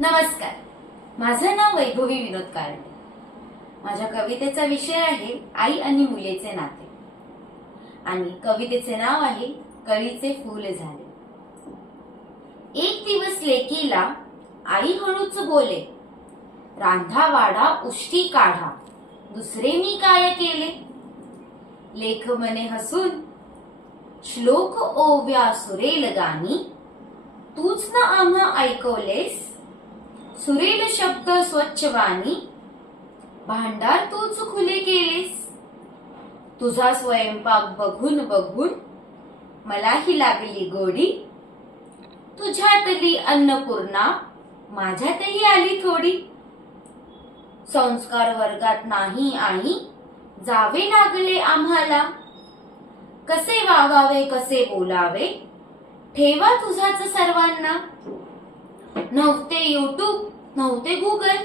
नमस्कार, माझं नाव वैभवी विनोद कारणे। माझ्या कवितेचा विषय आहे आई आणि मुलीचे नाते आणि कवितेचे नाव आहे कळीचे फूल झाले। एक दिवस लेकीला आई हळूच बोले, रांधा वाडा उष्टी काढा, दुसरे मी काय केले। लेख मने हसून, श्लोक ओव्या सुरेल गाणी, तूच ना आम्हा ऐकवलेस, सुरेल शब्द स्वच्छ वाणी, भांडार तूच खुले केलेस। तुझा स्वयंपाक बघून बघून मलाही लागली गोडी, तुझ्यातली अन्नपूर्णा माझ्यातही आली थोडी। संस्कार वर्गात नाही आई, जावे लागले आम्हाला, कसे वागावे कसे बोलावे ठेवा तुझाच सर्वांना। नव्हते यूट्यूब नव्हते गुगल,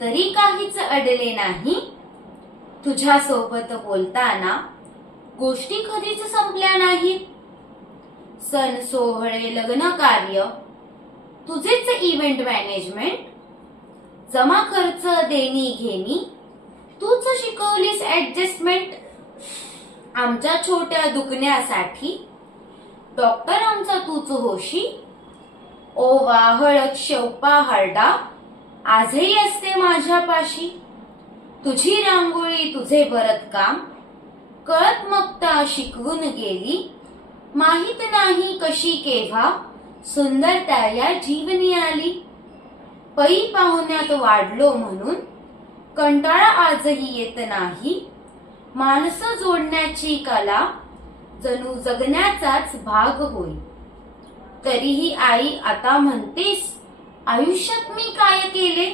तरी काहीच अडले नाही, तुझ्या सोबत बोलताना गोष्टी कधीच संपल्या नाही। सण सोहळे लग्न कार्य तुझेच इव्हेंट मॅनेजमेंट, जमा खर्च देणी घेणी तूच शिकवलीस ऍडजस्टमेंट। आमच्या छोट्या दुखण्यासाठी डॉक्टर आमचा तूच होशी, ओवा हळद शेवपा हरडा आजही असते माझ्यापाशी। तुझी रांगोळी तुझे भरतकाम कळत मगता शिकवून गेली, माहित नाही कशी केव्हा सुंदरता या जीवनी आली। पै पाहुण्यात वाढलो म्हणून कंटाळा आजही येत नाही, माणसं जोडण्याची कला जणू जगण्याचाच भाग होई। तरीही आई आता म्हणतेस, आयुष्यात मी काय केले,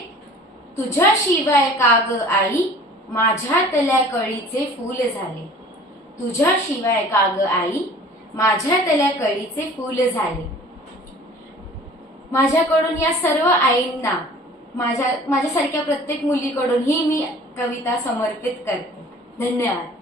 तुझ्याशिवाय का ग आई माझ्यातल्या कळीचे फूल झाले। तुझ्याशिवाय का ग आई माझ्यातल्या कळीचे फूल झाले। माझ्याकडून या सर्व आईंना, माझ्यासारख्या प्रत्येक मुलीकडून ही मी कविता समर्पित करते। धन्यवाद।